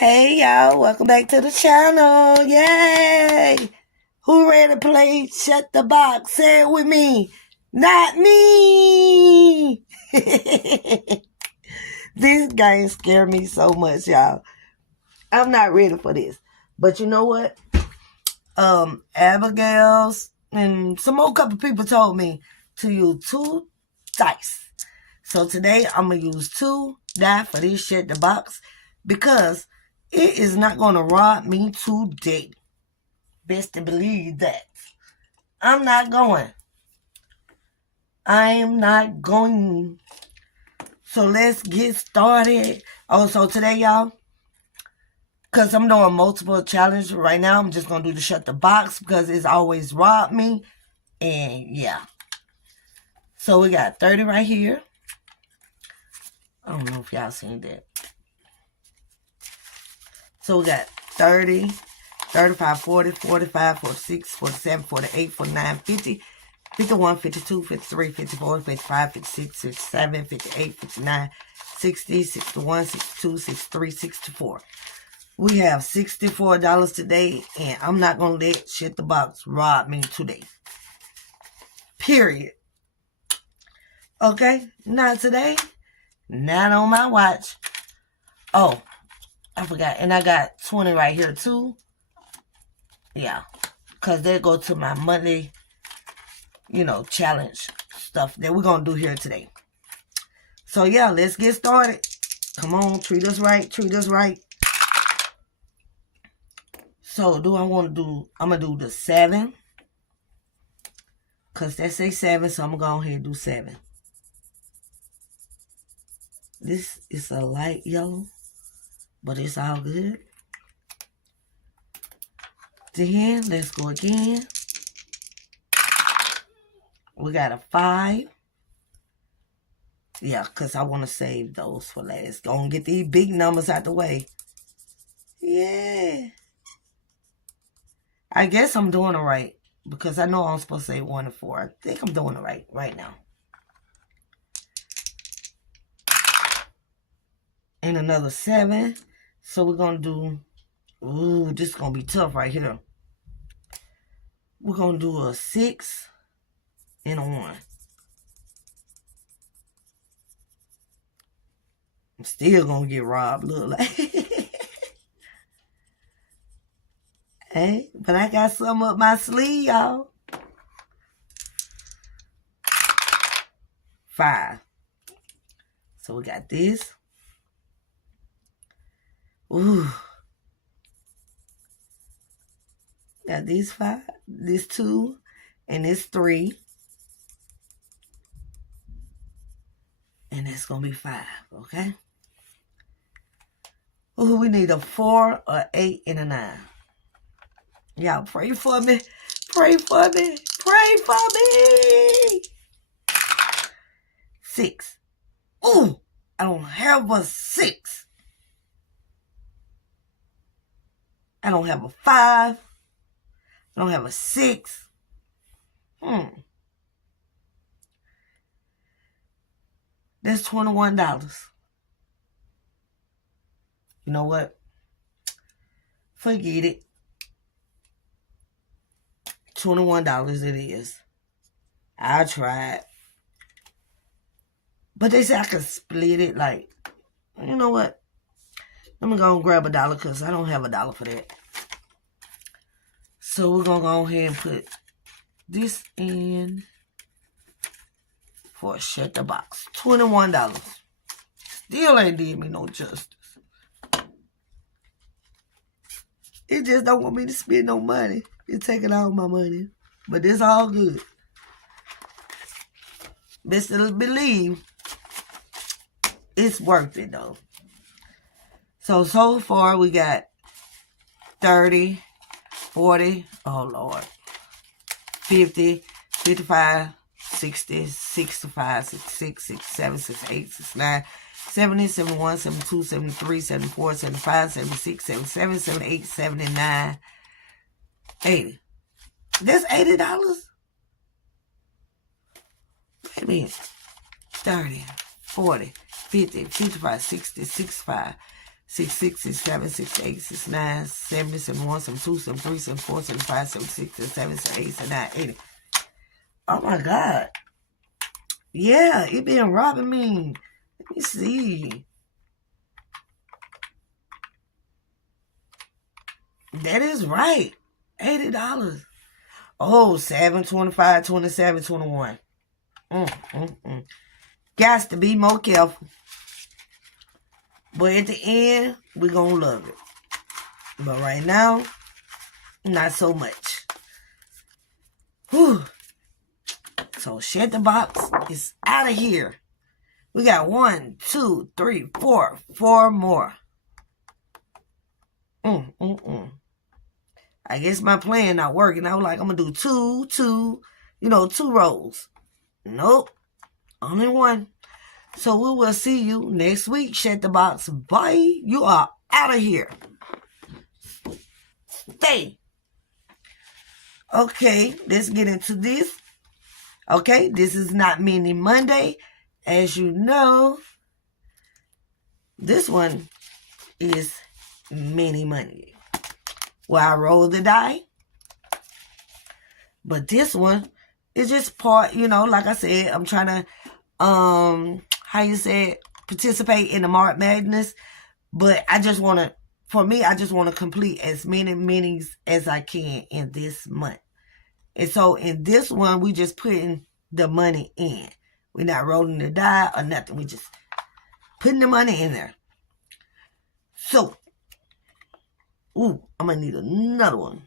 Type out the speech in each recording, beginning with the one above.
Hey y'all, welcome back to the channel. Yay! Who ready to play Shut the Box? Say it with me. Not me! This game scared me so much, y'all. I'm not ready for this. But you know what? Abigail's and some more couple people told me to use 2 dice. So today I'm going to use 2 die for this Shut the Box because it is not going to rob me today. Best to believe that. I'm not going. I'm not going. So let's get started. Oh, so today, y'all, because I'm doing multiple challenges right now, I'm just going to do the Shut the Box because it's always robbed me. And yeah. So we got 30 right here. I don't know if y'all seen that. So we got 30, 35, 40, 45, 46, 47, 48, 49, 50, 51, 52, 53, 54, 55, 56, 57, 58, 59, 60, 61, 62, 63, 64. We have $64 today, and I'm not going to let Shut the Box rob me today. Period. Okay? Not today. Not on my watch. Oh, I forgot. And I got 20 right here, too. Yeah. Because they go to my monthly, challenge stuff that we're going to do here today. So, yeah, let's get started. Come on, treat us right. Treat us right. So, I'm going to do the 7. Because that say 7, so I'm going to go ahead and do 7. This is a light yellow, but it's all good. Then, let's go again. We got a 5. Yeah, because I want to save those for last. Gonna get these big numbers out the way. Yeah. I guess I'm doing it right. Because I know I'm supposed to say 1 and 4. I think I'm doing it right now. And another 7. So we're going to do... Ooh, this is going to be tough right here. We're going to do a 6 and a 1. I'm still going to get robbed. Look like... Hey, but I got some up my sleeve, y'all. 5. So we got this. Ooh. Got these 5, this 2, and this 3. And that's going to be 5, okay? Ooh, we need a 4, a 8, and a 9. Y'all pray for me. Pray for me. Pray for me. 6. Ooh, I don't have a 6. I don't have a 5. I don't have a 6. That's $21. You know what? Forget it. $21 it is. I tried. But they say I can split it like, you know what? Let me go and grab $1 because I don't have $1 for that. So we're going to go ahead and put this in for a Shut the Box. $21. Still ain't did me no justice. It just don't want me to spend no money. It's taking all my money. But it's all good. Best to believe it's worth it though. So far we got 30, 40, oh Lord, 50, 55, 60, 65, 66, 67, 68, 69, 70, 71, 72, 73, 74, 75, 76, 77, 78, 79, 80. That's $80? Wait a minute. 30, 40, 50, 55, 60, 65, 66, 67, 68, 69, 70, 71, 72, 73, 74, 75, 76, 77, 78, 79, 80. Oh my God. Yeah, it been robbing me. Let me see. That is right. $80. Oh, 7, 25, 27, 21. Got to be more careful. But at the end, we're going to love it. But right now, not so much. Whew. So Shed the Box is out of here. We got 1, 2, 3, 4 more. I guess my plan not working. I was like, I'm going to do two rows. Nope. Only one. So we will see you next week. Shed the Box. Bye. You are out of here. Stay. Okay, let's get into this. Okay, this is not Mini Monday. As you know, this one is Mini Monday. Where I roll the die. But this one is just part, like I said, I'm trying to, participate in the March Madness. But I just want to complete as many minis as I can in this month. And so in this one, we just putting the money in. We're not rolling the die or nothing. We just putting the money in there. So, I'm going to need another one.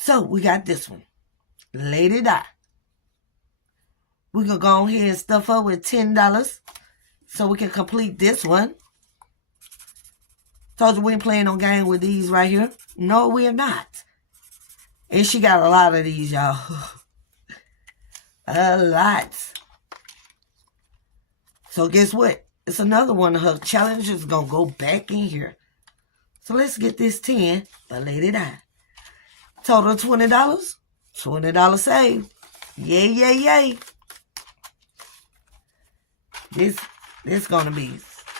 So, we got this one. Lady Die. We're going to go ahead and stuff up with $10 so we can complete this one. Told you we ain't playing no game with these right here. No, we're not. And she got a lot of these, y'all. A lot. So guess what? It's another one of her challenges going to go back in here. So let's get this 10 for Lady Die. Total $20. $20 save. Yay, yay, yay. This going to be...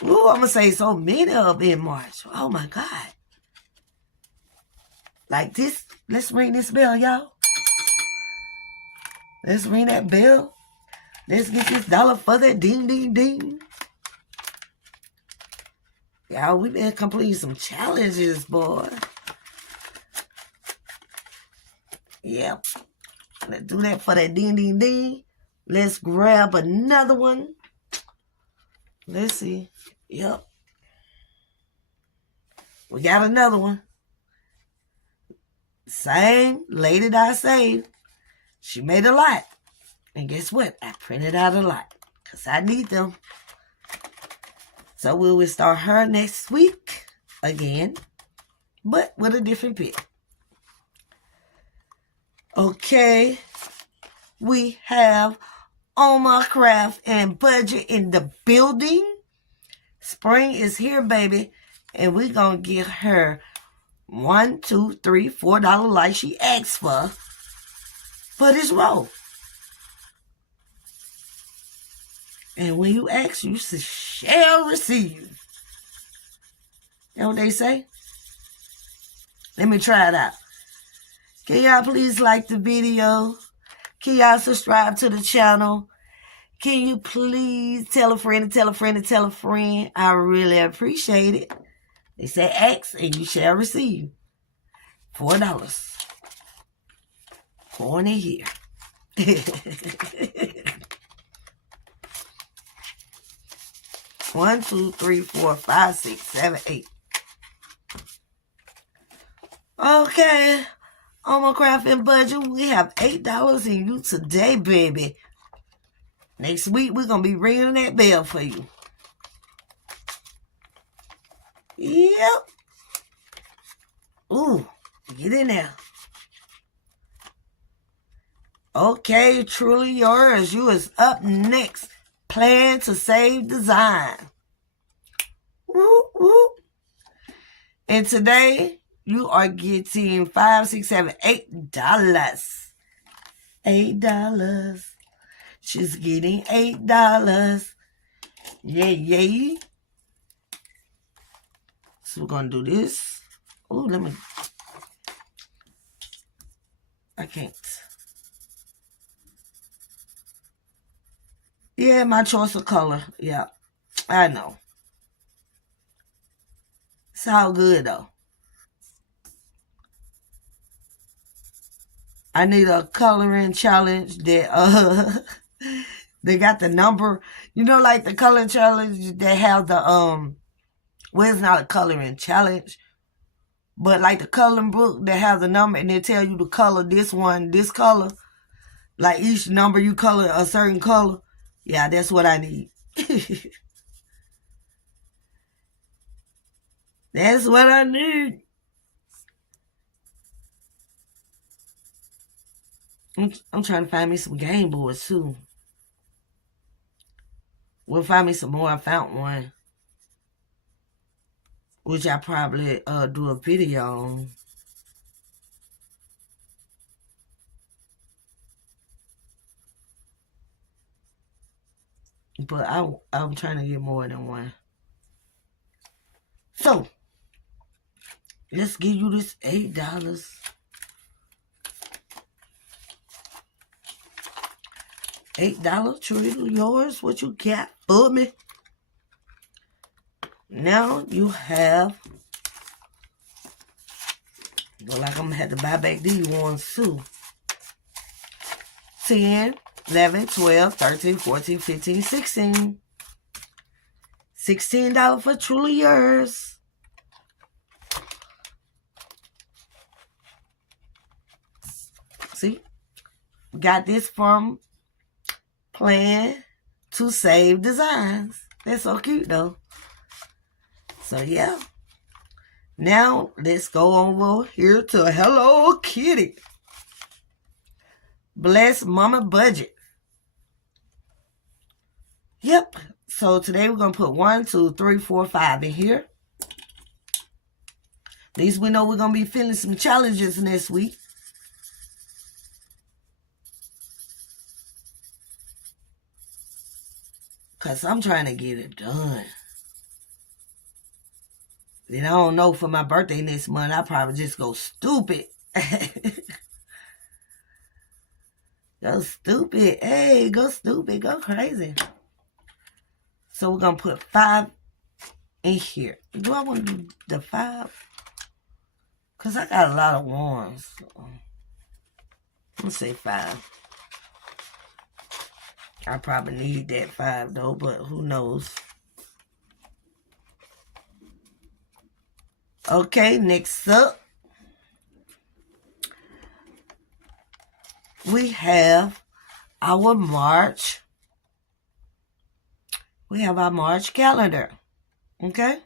Ooh, I'm going to say so many of in March. Oh, my God. Like this. Let's ring this bell, y'all. Let's ring that bell. Let's get this dollar for that ding, ding, ding. Y'all, we've been completing some challenges, boy. Yep. Let's do that for that ding, ding, ding. Let's grab another one. Let's see. Yep. We got another one. Same Lady Die saved. She made a lot. And guess what? I printed out a lot. Because I need them. So we will start her next week again. But with a different bit. Okay. We have Oma Craft and Budget in the building. Spring is here, baby. And we're going to get her $1, $2, $3, $4 like she asked for this roll. And when you ask, you shall receive. You know what they say? Let me try it out. Can y'all please like the video? Can y'all subscribe to the channel? Can you please tell a friend and tell a friend and tell a friend? I really appreciate it. They say ask and you shall receive. $4. Going in here. 1, 2, 3, 4, 5, 6, 7, 8. Okay. On my craft and budget, we have $8 in you today, baby. Next week, we're going to be ringing that bell for you. Yep. Ooh, get in there. Okay, truly yours. You is up next. Plan to save design. Woo, woo. And today, you are getting $5, $6, $7, $8. $8. She's getting $8. Yay, yay. So we're going to do this. Oh, I can't. Yeah, my choice of color. Yeah, I know. It's all good, though. I need a coloring challenge that, they got the number. You know, like the coloring challenge, they have the, well, it's not a coloring challenge, but like the coloring book, they have the number and they tell you to color this one, this color. Like each number you color a certain color. Yeah, that's what I need. That's what I need. I'm trying to find me some Game Boys too. We'll find me some more. I found one, which I probably do a video on. But I'm trying to get more than one. So let's give you this $8. $8 treat yours. What you got for me? Now you have. Look like I'm gonna have to buy back these ones too. 10, 11, 12, 13, 14, 15, 16. $16 for truly yours. See? Got this from Plan to Save Designs. That's so cute though. So yeah. Now let's go over here to Hello Kitty. Bless Mama Budget. Yep. So today we're going to put 1, 2, 3, 4, 5 in here. At least we know we're going to be feeling some challenges next week. Because I'm trying to get it done. Then I don't know, for my birthday next month, I'll probably just go stupid. Go stupid. Hey, go stupid. Go crazy. So we're going to put 5 in here. Do I want to do the 5? Because I got a lot of ones. So let's say 5. I probably need that 5 though, but who knows. Okay, next up, we have our March. We have our March calendar. Okay?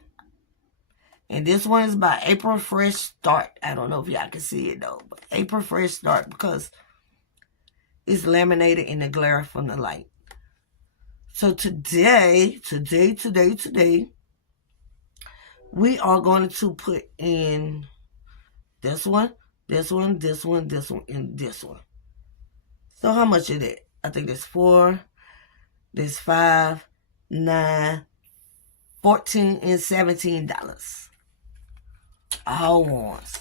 And this one is by AprilsFreshStart. I don't know if y'all can see it though, but AprilsFreshStart, because it's laminated in the glare from the light. So today, we are going to put in this one, this one, this one, this one, and this one. So how much is it? I think there's 4, there's 5, 9, 14, and $17. All ones.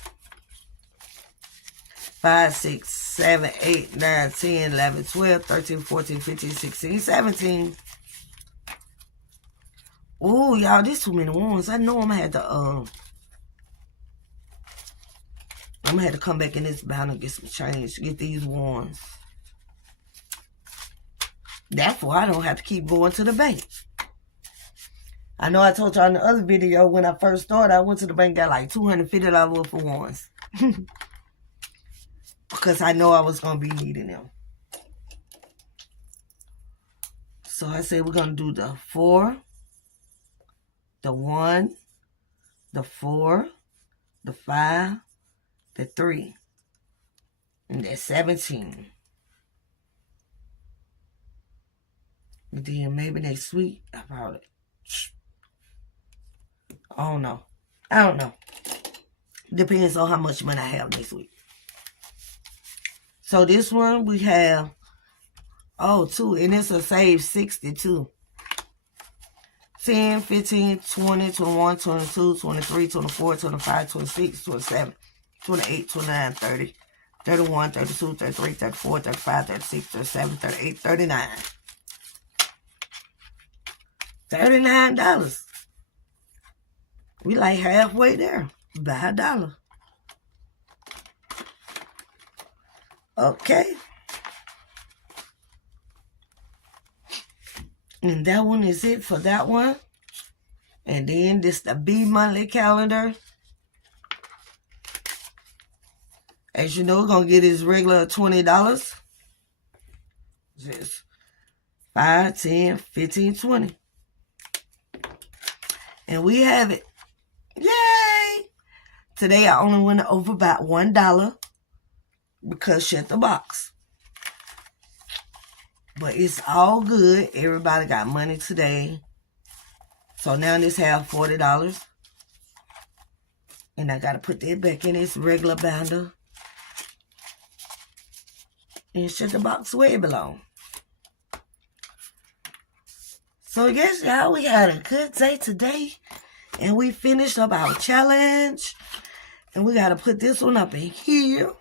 5, 6, 7, 8, 9, 10, 11, 12, 13, 14, 15, 16, 17. Ooh, y'all, this too many ones. I know I'm gonna have to come back in this bound and get some change to get these ones. Therefore, I don't have to keep going to the bank. I know I told y'all in the other video, when I first started, I went to the bank and got like $250 worth of ones. Because I know I was going to be needing them. So I said we're going to do the 4, the 1, the 4, the 5, the 3, and that's 17. And then maybe next week, I don't know. I don't know. Depends on how much money I have next week. So this one we have, 2, and it's a save 60 too. 10, 15, 20, 21, 22, 23, 24, 25, 26, 27, 28, 29, 30, 31, 32, 33, 34, 35, 36, 37, 38, 39. $39. We like halfway there. By $1. Okay. And that one is it for that one. And then this the B monthly calendar. As you know, we're going to get his regular $20. Just 5, 10, 15, 20. And we have it. Yay! Today I only went over about $1 because shut the box. But it's all good. Everybody got money today. So now this have $40. And I got to put that back in its regular binder. And shut the box where it belongs. So I guess, y'all, we had a good day today. And we finished up our challenge. And we got to put this one up in here.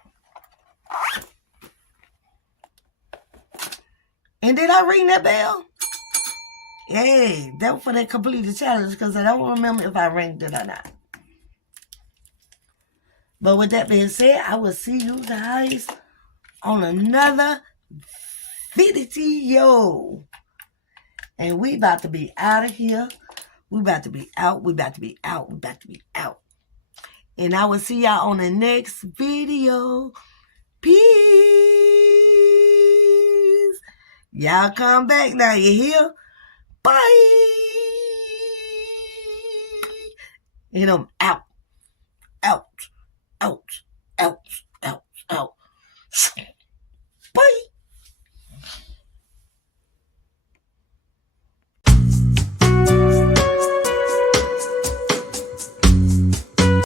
And did I ring that bell? Yay, that was for that completed challenge because I don't remember if I rang it or not. But with that being said, I will see you guys on another video. And we about to be out of here. We about to be out. We about to be out. We about to be out. And I will see y'all on the next video. Peace. Y'all come back now. You hear? Bye. And I'm out.